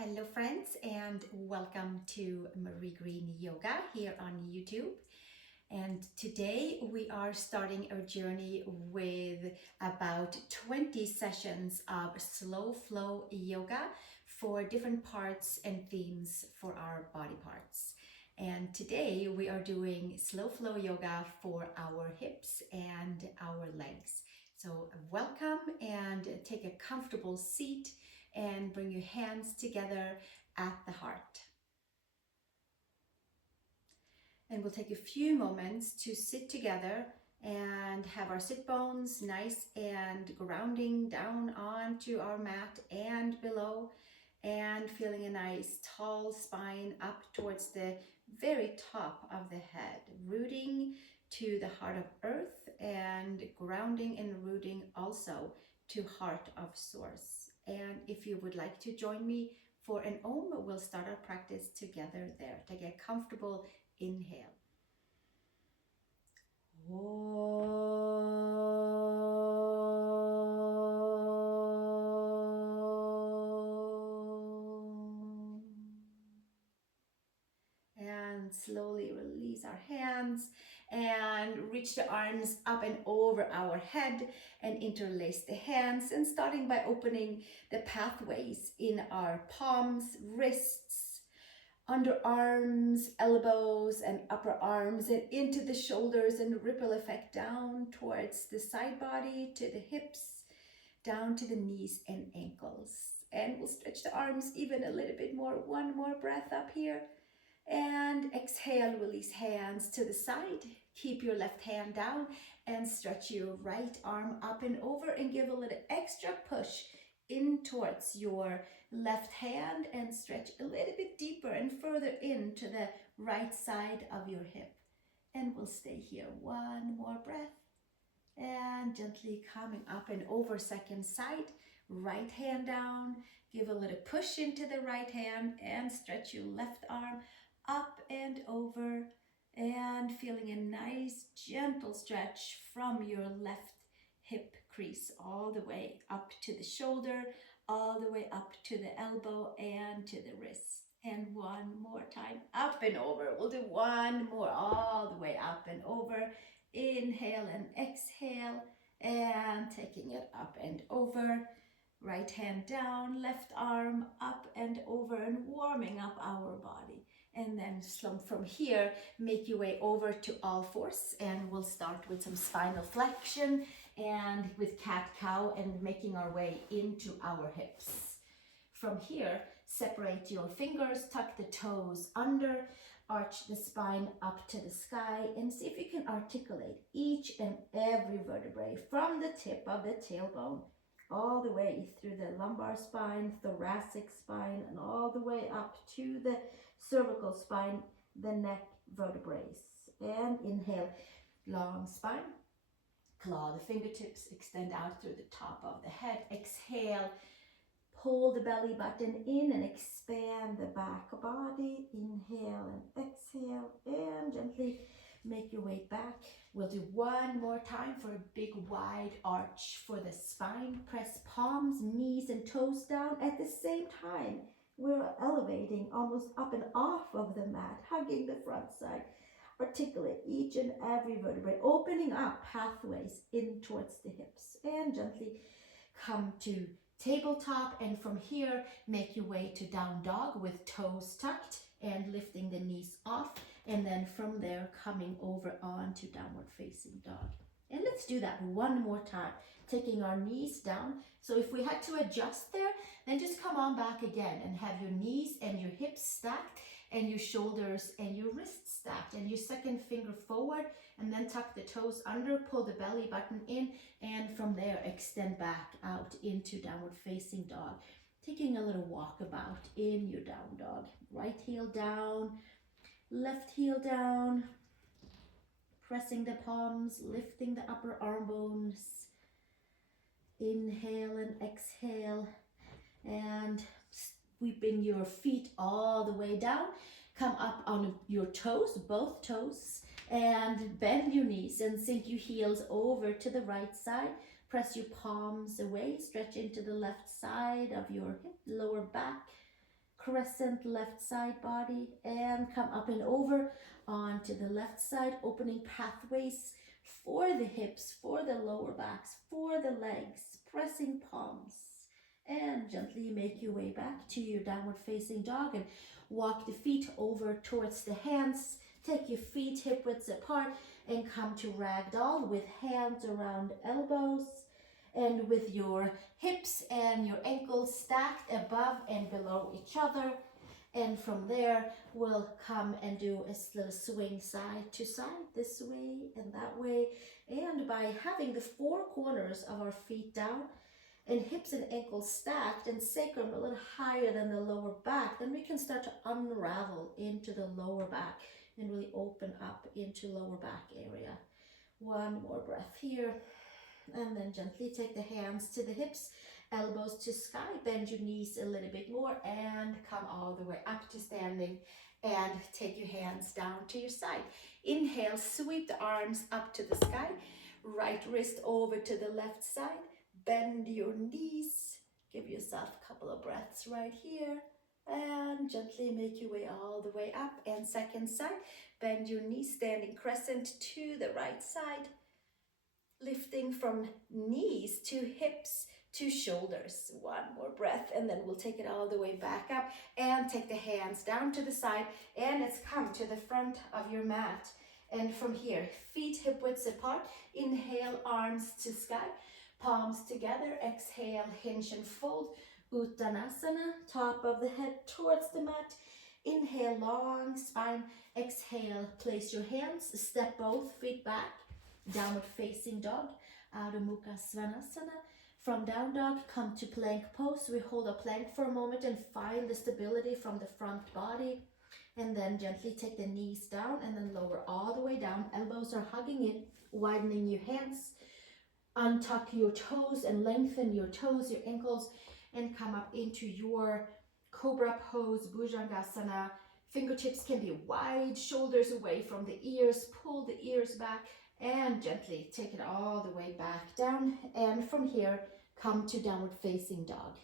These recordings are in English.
Hello friends, and welcome to Marie Green Yoga here on YouTube. And today we are starting our journey with about 20 sessions of slow flow yoga for different parts and themes for our body parts. And today we are doing slow flow yoga for our hips and our legs. So welcome and take a comfortable seat and bring your hands together at the heart. And we'll take a few moments to sit together and have our sit bones nice and grounding down onto our mat and below, and feeling a nice tall spine up towards the very top of the head, rooting to the heart of earth and grounding and rooting also to heart of source. And if you would like to join me for an Om, we'll start our practice together there. Take a comfortable inhale. And slowly release our hands and reach the arms up and over our head and interlace the hands, and starting by opening the pathways in our palms, wrists, underarms, elbows and upper arms, and into the shoulders, and ripple effect down towards the side body, to the hips, down to the knees and ankles. And we'll stretch the arms even a little bit more. One more breath up here. And exhale, release hands to the side. Keep your left hand down and stretch your right arm up and over, and give a little extra push in towards your left hand, and stretch a little bit deeper and further into the right side of your hip. And we'll stay here. One more breath. And gently coming up and over second side. Right hand down. Give a little push into the right hand and stretch your left arm up and over, and feeling a nice gentle stretch from your left hip crease all the way up to the shoulder, all the way up to the elbow and to the wrist. And one more time, up and over. We'll do one more, all the way up and over. Inhale and exhale, and taking it up and over. Right hand down, left arm up and over, and warming up our body. And then from here, make your way over to all fours, and we'll start with some spinal flexion and with cat-cow, and making our way into our hips. From here, separate your fingers, tuck the toes under, arch the spine up to the sky, and see if you can articulate each and every vertebrae from the tip of the tailbone all the way through the lumbar spine, thoracic spine, and all the way up to the cervical spine, the neck vertebrae. And inhale, long spine. Claw the fingertips, extend out through the top of the head. Exhale, pull the belly button in and expand the back body. Inhale and exhale, and gently make your way back. We'll do one more time for a big wide arch for the spine. Press palms, knees and toes down. At the same time, we're elevating almost up and off of the mat, hugging the front side. Articulate each and every vertebrae, opening up pathways in towards the hips, and gently come to tabletop. And from here, make your way to down dog with toes tucked and lifting the knees off. And then from there, coming over on to downward facing dog. And let's do that one more time, taking our knees down. So if we had to adjust there, then just come on back again and have your knees and your hips stacked, and your shoulders and your wrists stacked, and your second finger forward, and then tuck the toes under, pull the belly button in, and from there extend back out into downward facing dog. Taking a little walkabout in your down dog. Right heel down, left heel down, pressing the palms, lifting the upper arm bones. Inhale and exhale, and sweeping your feet all the way down. Come up on your toes, both toes, and bend your knees and sink your heels over to the right side. Press your palms away, stretch into the left side of your hip, lower back. crescent left side body, and come up and over onto the left side, opening pathways for the hips, for the lower backs, for the legs, pressing palms, and gently make your way back to your downward facing dog and walk the feet over towards the hands. Take your feet hip widths apart and come to ragdoll with hands around elbows and with your hips and your ankles stacked above and below each other. And from there, we'll come and do a little swing side to side, this way and that way. And by having the four corners of our feet down and hips and ankles stacked and sacrum a little higher than the lower back, then we can start to unravel into the lower back and really open up into lower back area. One more breath here. And then gently take the hands to the hips, elbows to sky, bend your knees a little bit more and come all the way up to standing and take your hands down to your side. Inhale, sweep the arms up to the sky, right wrist over to the left side, bend your knees, give yourself a couple of breaths right here and gently make your way all the way up. And second side, bend your knees, standing crescent to the right side, lifting from knees to hips to shoulders. One more breath and then we'll take it all the way back up and take the hands down to the side and let's come to the front of your mat. And from here, feet hip widths apart, inhale, arms to sky, palms together, exhale, hinge and fold, Uttanasana, top of the head towards the mat. Inhale, long spine, exhale, place your hands, step both feet back, downward facing dog, Adho Mukha Svanasana. From down dog, come to plank pose. We hold a plank for a moment and find the stability from the front body. And then gently take the knees down and then lower all the way down. Elbows are hugging in, widening your hands. Untuck your toes and lengthen your toes, your ankles, and come up into your cobra pose, Bhujangasana. Fingertips can be wide, shoulders away from the ears. Pull the ears back and gently take it all the way back down. And from here, come to downward facing dog.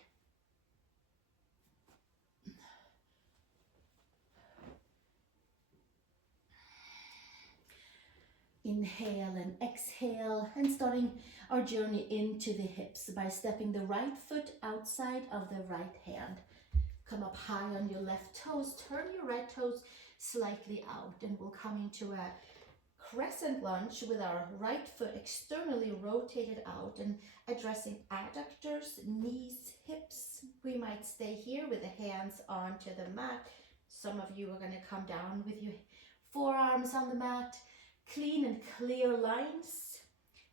Inhale and exhale, and starting our journey into the hips by stepping the right foot outside of the right hand. Come up high on your left toes, turn your right toes slightly out, and we'll come into a crescent lunge with our right foot externally rotated out and addressing adductors, knees, hips. We might stay here with the hands onto the mat. Some of you are going to come down with your forearms on the mat. Clean and clear lines,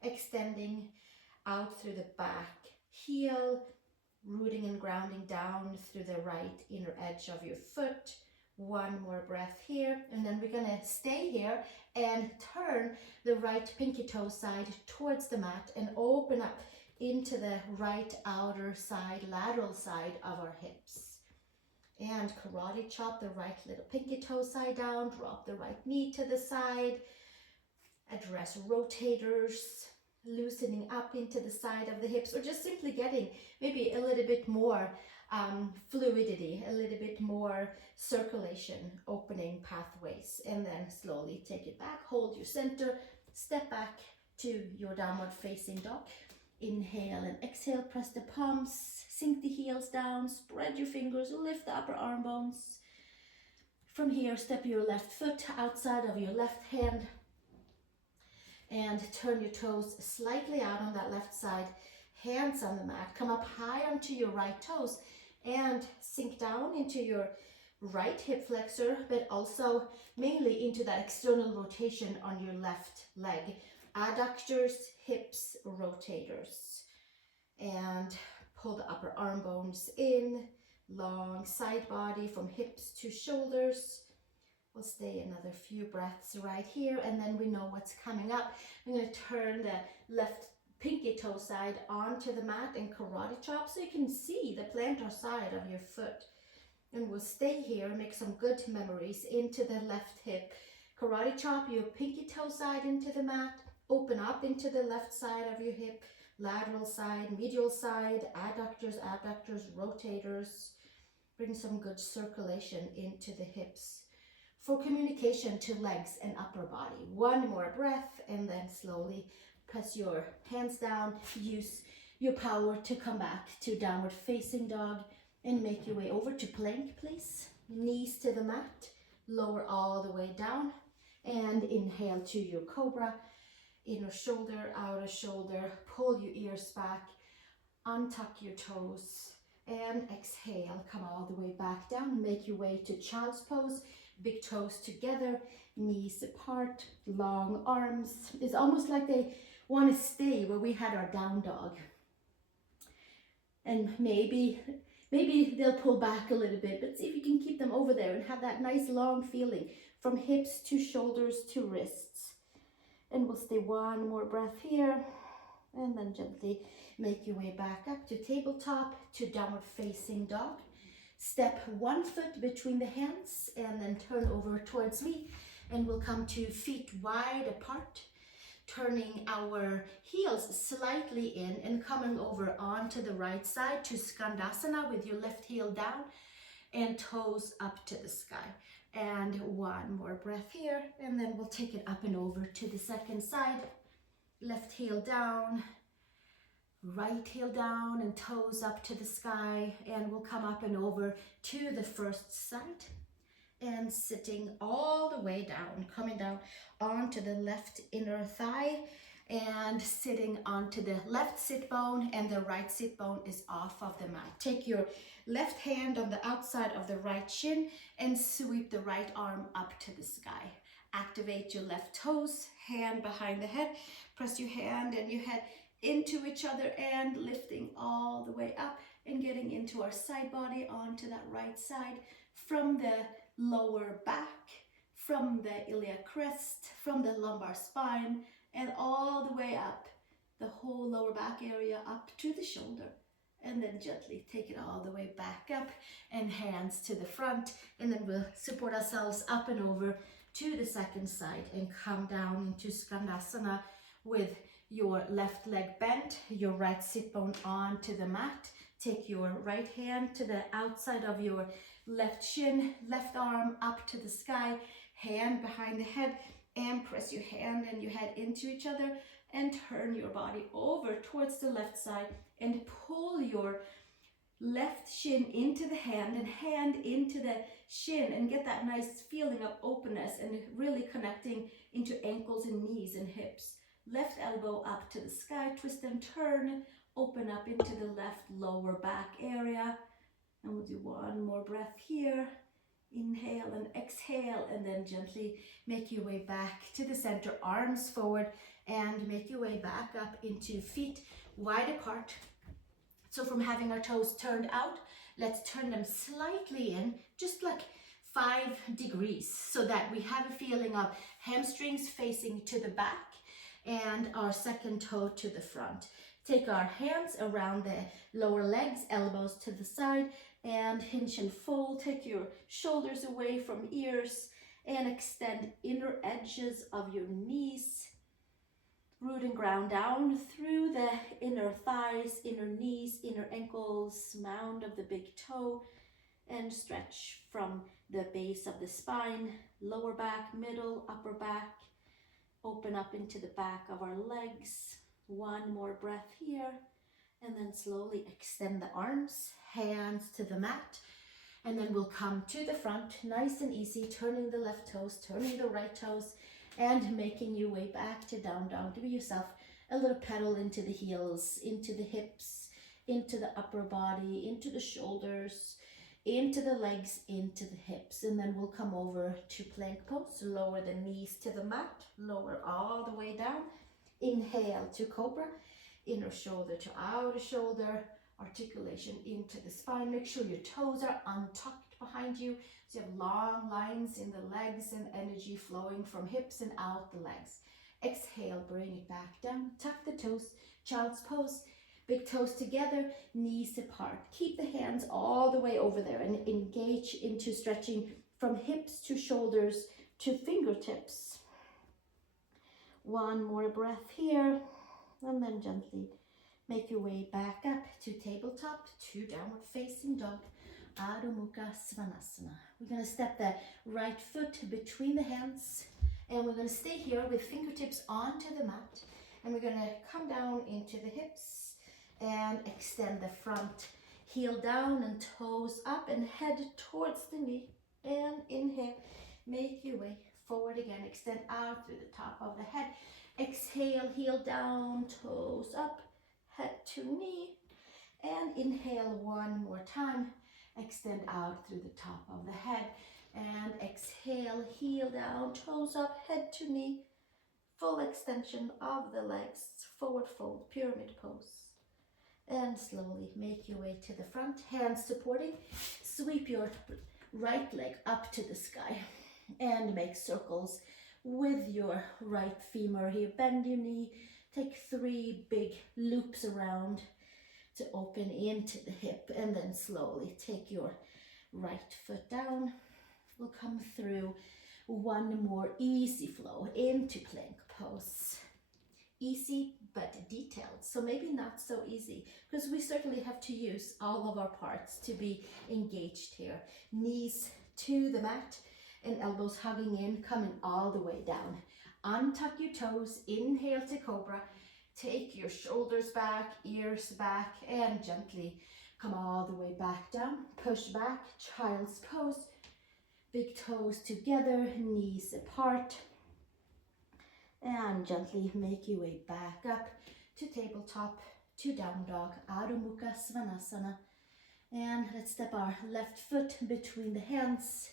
extending out through the back heel, rooting and grounding down through the right inner edge of your foot. One more breath here, and then we're gonna stay here and turn the right pinky toe side towards the mat and open up into the right outer side, lateral side of our hips. And karate chop the right little pinky toe side down, drop the right knee to the side, address rotators, loosening up into the side of the hips, or just simply getting maybe a little bit more fluidity, a little bit more circulation, opening pathways, and then slowly take it back, hold your center, step back to your downward facing dog. Inhale and exhale, press the palms, sink the heels down, spread your fingers, lift the upper arm bones. From here, step your left foot outside of your left hand and turn your toes slightly out on that left side, hands on the mat. Come up high onto your right toes and sink down into your right hip flexor, but also mainly into that external rotation on your left leg. Adductors, hips, rotators. And pull the upper arm bones in, long side body from hips to shoulders. We'll stay another few breaths right here, and then we know what's coming up. I'm going to turn the left pinky toe side onto the mat and karate chop so you can see the plantar side of your foot. And we'll stay here, make some good memories into the left hip. Karate chop your pinky toe side into the mat, open up into the left side of your hip, lateral side, medial side, adductors, abductors, rotators. Bring some good circulation into the hips for communication to legs and upper body. One more breath, and then slowly press your hands down. Use your power to come back to downward facing dog and make your way over to plank, please. Knees to the mat, lower all the way down, and inhale to your cobra. Inner shoulder, outer shoulder, pull your ears back, untuck your toes, and exhale, come all the way back down. Make your way to child's pose, big toes together, knees apart, long arms. It's almost like they want to stay where we had our down dog. And maybe they'll pull back a little bit, but see if you can keep them over there and have that nice long feeling from hips to shoulders to wrists. And we'll stay one more breath here, and then gently make your way back up to tabletop, to downward facing dog. Step one foot between the hands and then turn over towards me, and we'll come to feet wide apart, turning our heels slightly in and coming over onto the right side to Skandasana with your left heel down and toes up to the sky. And one more breath here, and then we'll take it up and over to the second side. Left heel down, right heel down, and toes up to the sky, and we'll come up and over to the first side. And sitting all the way down, coming down onto the left inner thigh, and sitting onto the left sit bone, and the right sit bone is off of the mat. Take your left hand on the outside of the right shin and sweep the right arm up to the sky. Activate your left toes, hand behind the head, press your hand and your head into each other and lifting all the way up and getting into our side body onto that right side from the lower back, from the iliac crest, from the lumbar spine, and all the way up the whole lower back area up to the shoulder. And then gently take it all the way back up and hands to the front, and then we'll support ourselves up and over to the second side and come down into Skandasana with your left leg bent, your right sit bone onto the mat. Take your right hand to the outside of your left shin, left arm up to the sky, hand behind the head, and press your hand and your head into each other and turn your body over towards the left side and pull your left shin into the hand and hand into the shin, and get that nice feeling of openness and really connecting into ankles and knees and hips. Left elbow up to the sky, twist and turn, open up into the left lower back area. And we'll do one more breath here. Inhale and exhale, and then gently make your way back to the center, arms forward, and make your way back up into feet wide apart. So from having our toes turned out, let's turn them slightly in, just like 5 degrees, so that we have a feeling of hamstrings facing to the back and our second toe to the front. Take our hands around the lower legs, elbows to the side, and hinge and fold. Take your shoulders away from ears and extend inner edges of your knees. Root and ground down through the inner thighs, inner knees, inner ankles, mound of the big toe, and stretch from the base of the spine, lower back, middle, upper back. Open up into the back of our legs. One more breath here, and then slowly extend the arms, hands to the mat, and then we'll come to the front, nice and easy, turning the left toes, turning the right toes, and making your way back to down dog. Give yourself a little pedal into the heels, into the hips, into the upper body, into the shoulders, into the legs, into the hips. And then we'll come over to plank pose. Lower the knees to the mat, lower all the way down. Inhale to cobra, inner shoulder to outer shoulder, articulation into the spine. Make sure your toes are untucked behind you, so you have long lines in the legs and energy flowing from hips and out the legs. Exhale, bring it back down, tuck the toes, child's pose, big toes together, knees apart. Keep the hands all the way over there and engage into stretching from hips to shoulders to fingertips. One more breath here, and then gently make your way back up to tabletop, to downward facing dog. Adho Mukha Svanasana. We're going to step the right foot between the hands, and we're going to stay here with fingertips onto the mat, and we're going to come down into the hips and extend the front heel down and toes up and head towards the knee. And inhale, make your way forward again, extend out through the top of the head. Exhale, heel down, toes up, head to knee. And inhale one more time, extend out through the top of the head. And exhale, heel down, toes up, head to knee. Full extension of the legs, forward fold, pyramid pose. And slowly make your way to the front, hands supporting. Sweep your right leg up to the sky and make circles with your right femur here. Bend your knee, take 3 big loops around to open into the hip, and then slowly take your right foot down. We'll come through one more easy flow into plank pose. Easy but detailed, so maybe not so easy, because we certainly have to use all of our parts to be engaged here. Knees to the mat and elbows hugging in, coming all the way down. Untuck your toes, inhale to cobra. Take your shoulders back, ears back, and gently come all the way back down. Push back, child's pose. Big toes together, knees apart. And gently make your way back up to tabletop, to down dog, Adho Mukha Svanasana. And let's step our left foot between the hands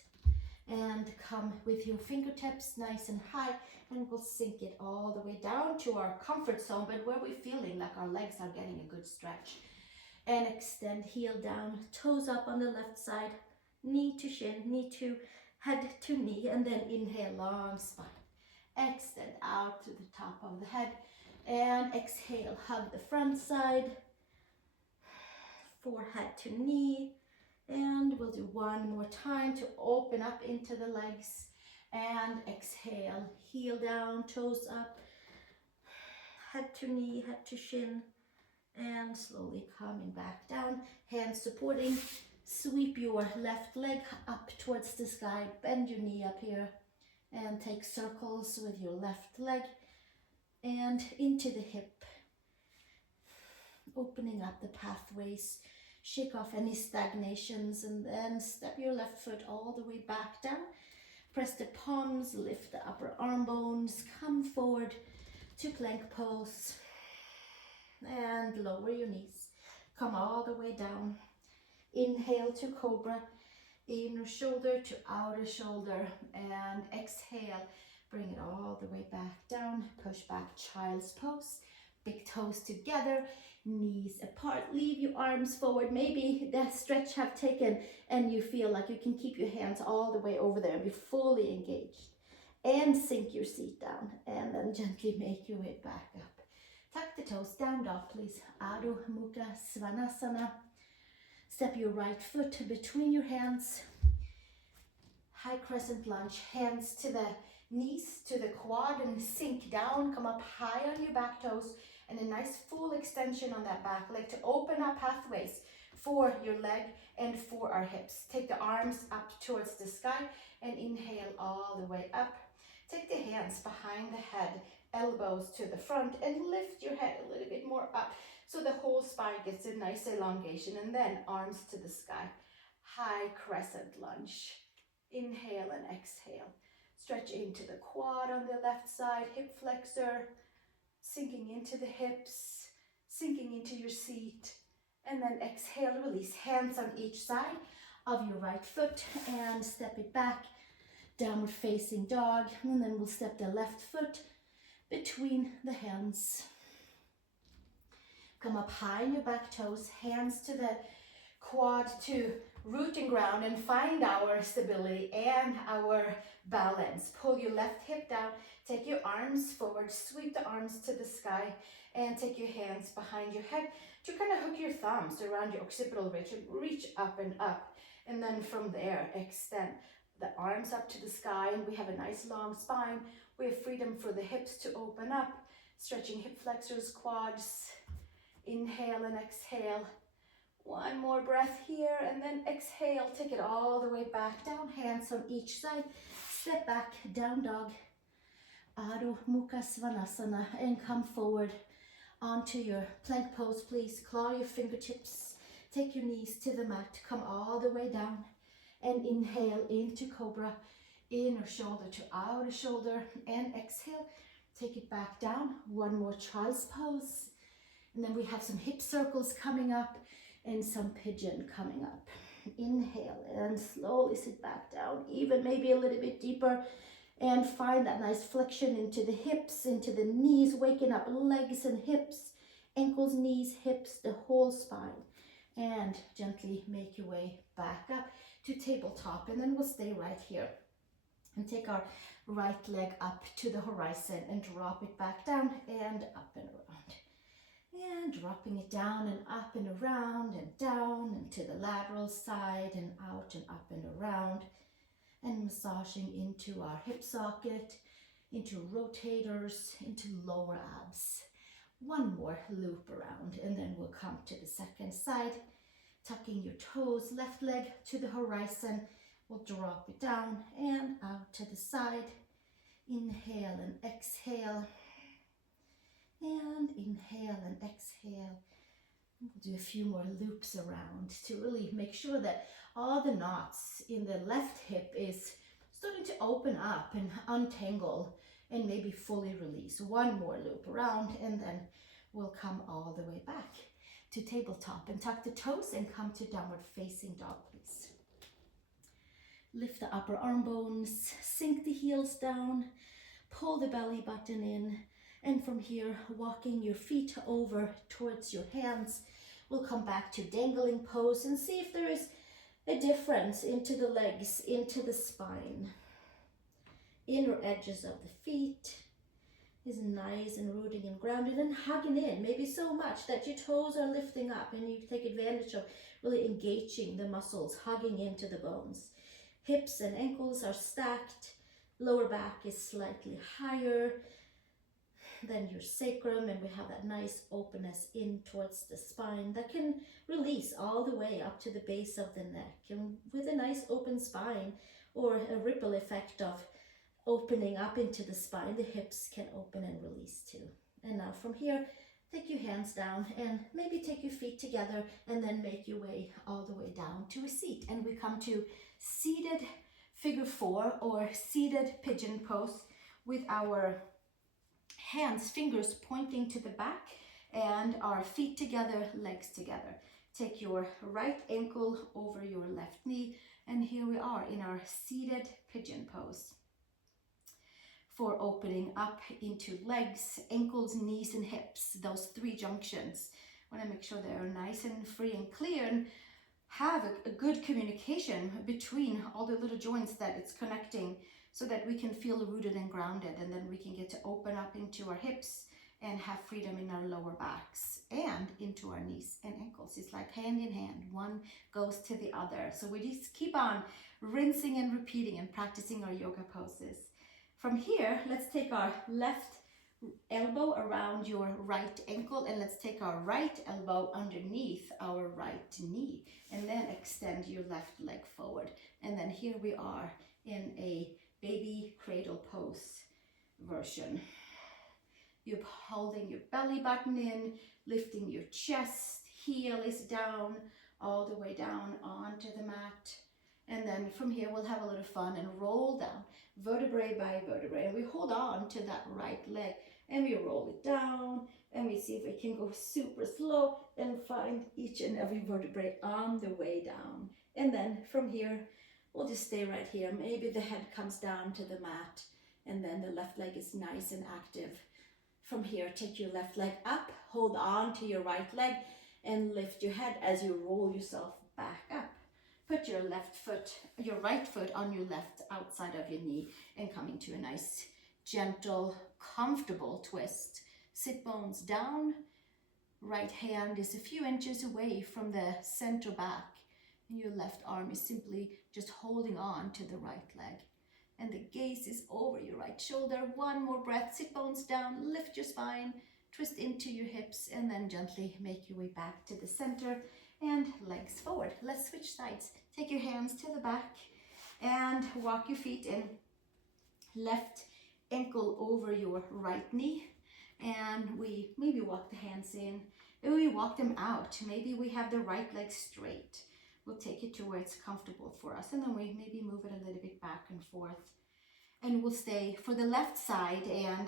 and come with your fingertips nice and high, and we'll sink it all the way down to our comfort zone, but where we're feeling like our legs are getting a good stretch. And extend, heel down, toes up on the left side, knee to shin, knee to head to knee, and then inhale, long spine. Extend out to the top of the head, and exhale, hug the front side, forehead to knee. And we'll do one more time to open up into the legs. And exhale, heel down, toes up, head to knee, head to shin. And slowly coming back down, hands supporting. Sweep your left leg up towards the sky, bend your knee up here. And take circles with your left leg and into the hip. Opening up the pathways. Shake off any stagnations, and then step your left foot all the way back down. Press the palms, lift the upper arm bones, come forward to plank pose. And lower your knees. Come all the way down. Inhale to cobra. Inner shoulder to outer shoulder, and exhale, bring it all the way back down. Push back, child's pose. Big toes together, knees apart. Leave your arms forward. Maybe that stretch have taken and you feel like you can keep your hands all the way over there and be fully engaged. And sink your seat down, and then gently make your way back up. Tuck the toes, down dog please. Adho Mukha Svanasana. Step your right foot between your hands. High crescent lunge, hands to the knees, to the quad, and sink down. Come up high on your back toes, and a nice full extension on that back leg to open up pathways for your leg and for our hips. Take the arms up towards the sky and inhale all the way up. Take the hands behind the head, elbows to the front, and lift your head a little bit more up, so the whole spine gets a nice elongation, and then arms to the sky. High crescent lunge. Inhale and exhale. Stretch into the quad on the left side, hip flexor, sinking into the hips, sinking into your seat. And then exhale, release. Hands on each side of your right foot and step it back. Downward facing dog. And then we'll step the left foot between the hands. Come up high on your back toes, hands to the quad to root and ground, and find our stability and our balance. Pull your left hip down, take your arms forward, sweep the arms to the sky, and take your hands behind your head to kind of hook your thumbs around your occipital ridge and reach up and up. And then from there, extend the arms up to the sky, and we have a nice long spine. We have freedom for the hips to open up, stretching hip flexors, quads. Inhale and exhale. One more breath here, and then exhale, take it all the way back down, hands on each side, step back, down dog, Adho Mukha Svanasana, and come forward onto your plank pose, please. Claw your fingertips, take your knees to the mat, come all the way down, and inhale into Cobra, inner shoulder to outer shoulder, and exhale, take it back down. One more child's pose, and then we have some hip circles coming up and some pigeon coming up. Inhale and slowly sit back down, even maybe a little bit deeper, and find that nice flexion into the hips, into the knees, waking up legs and hips, ankles, knees, hips, the whole spine. And gently make your way back up to tabletop, and then we'll stay right here and take our right leg up to the horizon and drop it back down and up and around. And dropping it down and up and around and down and to the lateral side and out and up and around. And massaging into our hip socket, into rotators, into lower abs. One more loop around, and then we'll come to the second side, tucking your toes, left leg to the horizon. We'll drop it down and out to the side. Inhale and exhale. And inhale and exhale. We'll do a few more loops around to really make sure that all the knots in the left hip is starting to open up and untangle and maybe fully release. One more loop around, and then we'll come all the way back to tabletop and tuck the toes and come to downward facing dog, please. Lift the upper arm bones, sink the heels down, pull the belly button in, and from here, walking your feet over towards your hands, we'll come back to dangling pose and see if there is a difference into the legs, into the spine. Inner edges of the feet is nice and rooting and grounded and hugging in, maybe so much that your toes are lifting up and you take advantage of really engaging the muscles, hugging into the bones. Hips and ankles are stacked, lower back is slightly higher than your sacrum, and we have that nice openness in towards the spine that can release all the way up to the base of the neck. And with a nice open spine or a ripple effect of opening up into the spine, the hips can open and release too. And now from here, take your hands down and maybe take your feet together and then make your way all the way down to a seat. And we come to seated figure 4 or seated pigeon pose with our hands, fingers pointing to the back and our feet together, legs together. Take your right ankle over your left knee, and here we are in our seated pigeon pose. For opening up into legs, ankles, knees, and hips, those 3 junctions. I want to make sure they're nice and free and clear and have a good communication between all the little joints that it's connecting, so that we can feel rooted and grounded, and then we can get to open up into our hips and have freedom in our lower backs and into our knees and ankles. It's like hand in hand, one goes to the other. So we just keep on rinsing and repeating and practicing our yoga poses. From here, let's take our left elbow around your right ankle, and let's take our right elbow underneath our right knee, and then extend your left leg forward. And then here we are in a baby cradle pose version. You're holding your belly button in, lifting your chest, heel is down, all the way down onto the mat. And then from here, we'll have a little fun and roll down, vertebrae by vertebrae. And we hold on to that right leg and we roll it down, and we see if we can go super slow and find each and every vertebrae on the way down. And then from here, we'll just stay right here. Maybe the head comes down to the mat, and then the left leg is nice and active. From here, take your left leg up, hold on to your right leg, and lift your head as you roll yourself back up. Put your right foot on your left outside of your knee, and coming to a nice, gentle, comfortable twist. Sit bones down. Right hand is a few inches away from the center back. And your left arm is simply just holding on to the right leg. And the gaze is over your right shoulder. One more breath, sit bones down, lift your spine, twist into your hips, and then gently make your way back to the center. and legs forward. Let's switch sides. Take your hands to the back and walk your feet in. Left ankle over your right knee, and we maybe walk the hands in, maybe we walk them out, maybe we have the right leg straight. We'll take it to where it's comfortable for us, and then we maybe move it a little bit back and forth. And we'll stay for the left side and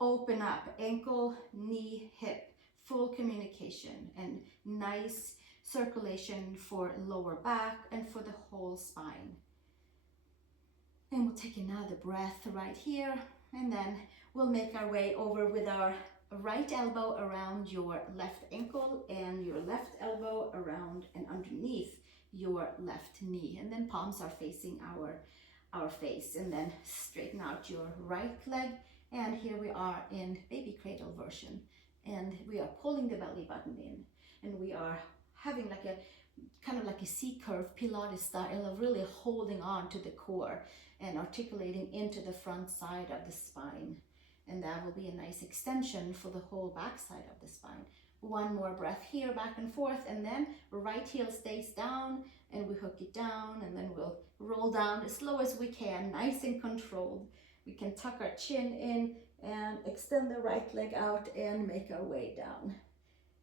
open up ankle, knee, hip, full communication and nice circulation for lower back and for the whole spine. And we'll take another breath right here, and then we'll make our way over with our right elbow around your left ankle and your left elbow around and underneath your left knee, and then palms are facing our face, and then straighten out your right leg. And here we are in baby cradle version, and we are pulling the belly button in, and we are having like a kind of like a C curve Pilates style of really holding on to the core and articulating into the front side of the spine. And that will be a nice extension for the whole back side of the spine. One more breath here, back and forth, and then right heel stays down and we hook it down, and then we'll roll down as slow as we can, nice and controlled. We can tuck our chin in and extend the right leg out and make our way down.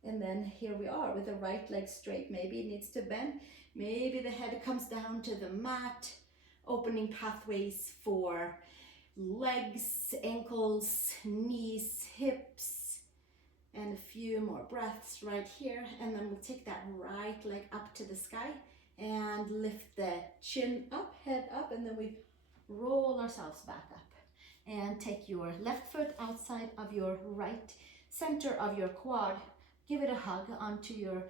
And then here we are with the right leg straight. Maybe it needs to bend. Maybe the head comes down to the mat, opening pathways for legs, ankles, knees, hips, and a few more breaths right here. And then we'll take that right leg up to the sky and lift the chin up, head up, and then we roll ourselves back up. And take your left foot outside of your right center of your quad. Give it a hug onto your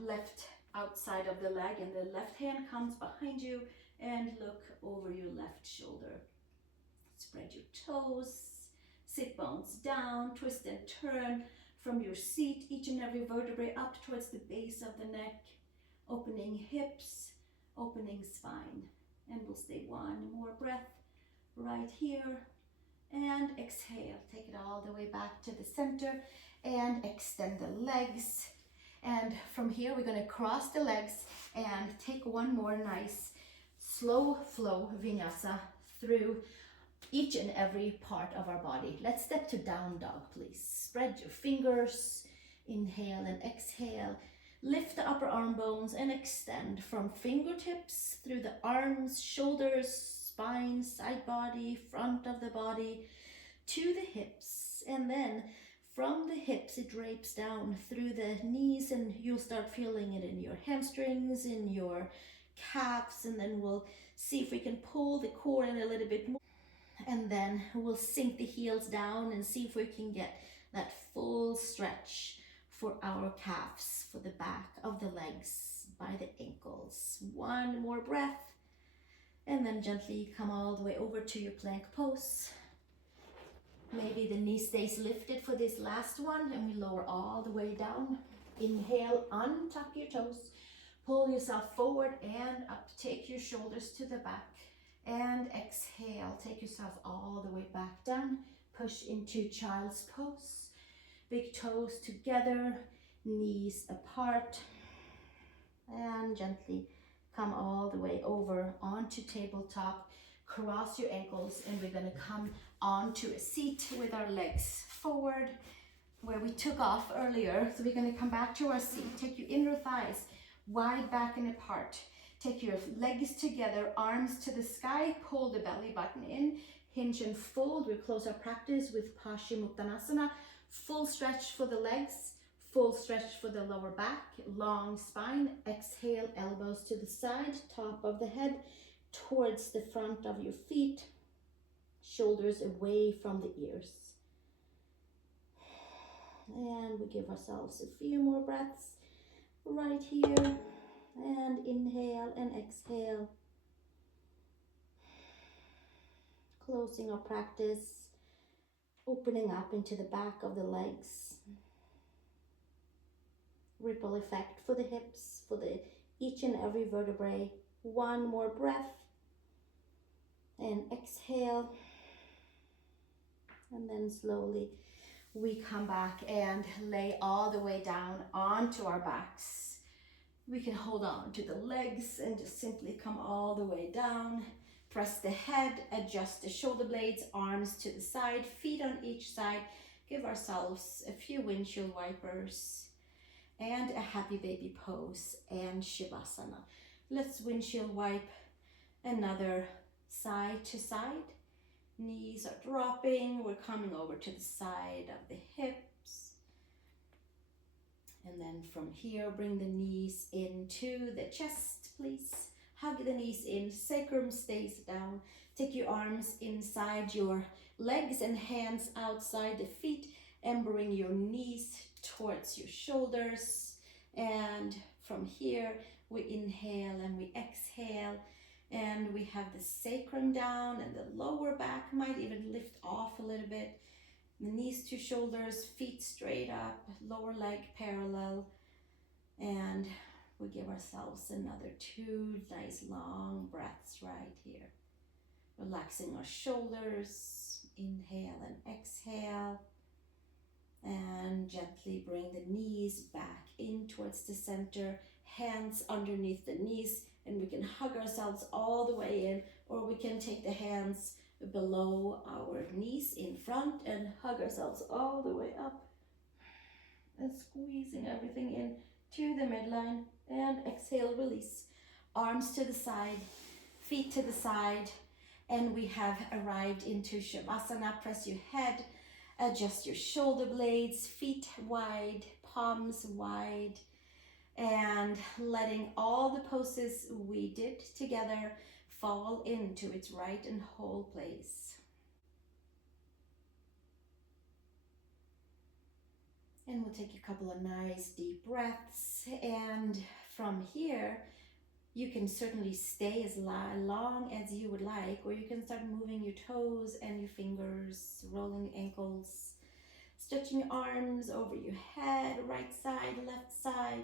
left outside of the leg, and the left hand comes behind you and look over your left shoulder. Spread your toes, sit bones down, twist and turn from your seat, each and every vertebrae up towards the base of the neck, opening hips, opening spine. And we'll stay one more breath right here, and exhale. Take it all the way back to the center and extend the legs. And from here we're going to cross the legs and take one more nice slow flow vinyasa through each and every part of our body. Let's step to down dog, please. Spread your fingers, inhale and exhale. Lift the upper arm bones and extend from fingertips through the arms, shoulders, spine, side body, front of the body to the hips, and then from the hips it drapes down through the knees, and you'll start feeling it in your hamstrings, in your calves, and then we'll see if we can pull the core in a little bit more, and then we'll sink the heels down and see if we can get that full stretch for our calves, for the back of the legs, by the ankles. One more breath, and then gently come all the way over to your plank pose. Maybe the knee stays lifted for this last one, and we lower all the way down. Inhale, untuck your toes, pull yourself forward and up, take your shoulders to the back, and exhale, take yourself all the way back down, push into child's pose, big toes together, knees apart, and gently come all the way over onto tabletop. Cross your ankles, and we're going to come onto a seat with our legs forward where we took off earlier. So we're going to come back to our seat. Take your inner thighs wide back and apart. Take your legs together, arms to the sky, pull the belly button in, hinge and fold. We'll close our practice with Paschimottanasana. Full stretch for the legs, full stretch for the lower back, long spine. Exhale, elbows to the side, top of the head towards the front of your feet, shoulders away from the ears. And we give ourselves a few more breaths right here, and inhale and exhale. Closing our practice, opening up into the back of the legs. Ripple effect for the hips, for the each and every vertebrae. One more breath, and exhale, and then slowly we come back and lay all the way down onto our backs. We can hold on to the legs and just simply come all the way down. Press the head, adjust the shoulder blades, arms to the side, feet on each side. Give ourselves a few windshield wipers and a happy baby pose and Shavasana. Let's windshield wipe another side to side. Knees are dropping. We're coming over to the side of the hips. And then from here, bring the knees into the chest, please. Hug the knees in, sacrum stays down. Take your arms inside your legs and hands outside the feet, and bring your knees towards your shoulders. And from here, we inhale and we exhale. And we have the sacrum down, and the lower back might even lift off a little bit. The knees to shoulders, feet straight up, lower leg parallel. And we give ourselves another 2 nice long breaths right here. Relaxing our shoulders, inhale and exhale. And gently bring the knees back in towards the center, hands underneath the knees, and we can hug ourselves all the way in, or we can take the hands below our knees in front and hug ourselves all the way up, and squeezing everything in to the midline, and exhale, release. Arms to the side, feet to the side, and we have arrived into Shavasana. Press your head, adjust your shoulder blades, feet wide, palms wide, and letting all the poses we did together fall into its right and whole place. And we'll take a couple of nice deep breaths, and from here you can certainly stay as long as you would like, or you can start moving your toes and your fingers, rolling ankles, stretching your arms over your head, right side, left side,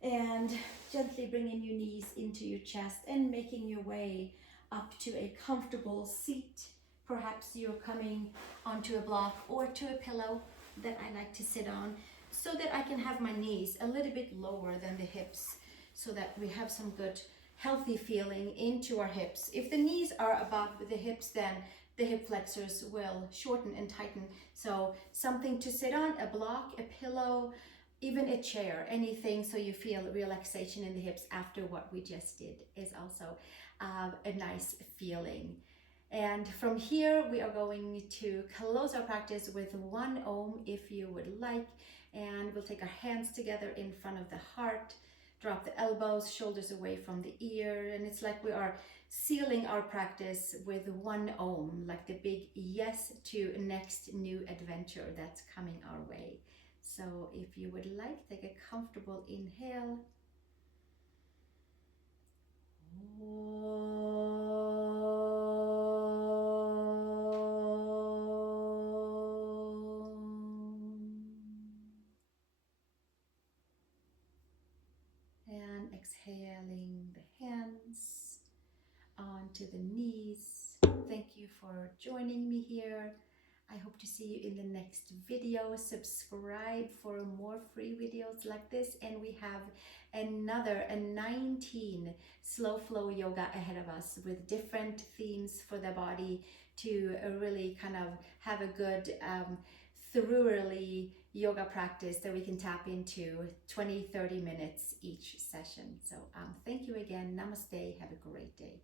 and gently bringing your knees into your chest and making your way up to a comfortable seat. Perhaps you're coming onto a block or to a pillow that I like to sit on, so that I can have my knees a little bit lower than the hips, so that we have some good healthy feeling into our hips. If the knees are above the hips, then the hip flexors will shorten and tighten. So something to sit on, a block, a pillow, even a chair, anything, so you feel relaxation in the hips after what we just did is also a nice feeling. And from here, we are going to close our practice with 1 Om if you would like. And we'll take our hands together in front of the heart, drop the elbows, shoulders away from the ear. And it's like we are sealing our practice with 1 Om, like the big yes to next new adventure that's coming our way. So if you would like, take a comfortable inhale. And exhaling the hands onto the knees. Thank you for joining me here. I hope to see you in the next video. Subscribe for more free videos like this. And we have another 19 slow flow yoga ahead of us with different themes for the body to really kind of have a good thoroughly yoga practice that we can tap into 20-30 minutes each session. So thank you again. Namaste. Have a great day.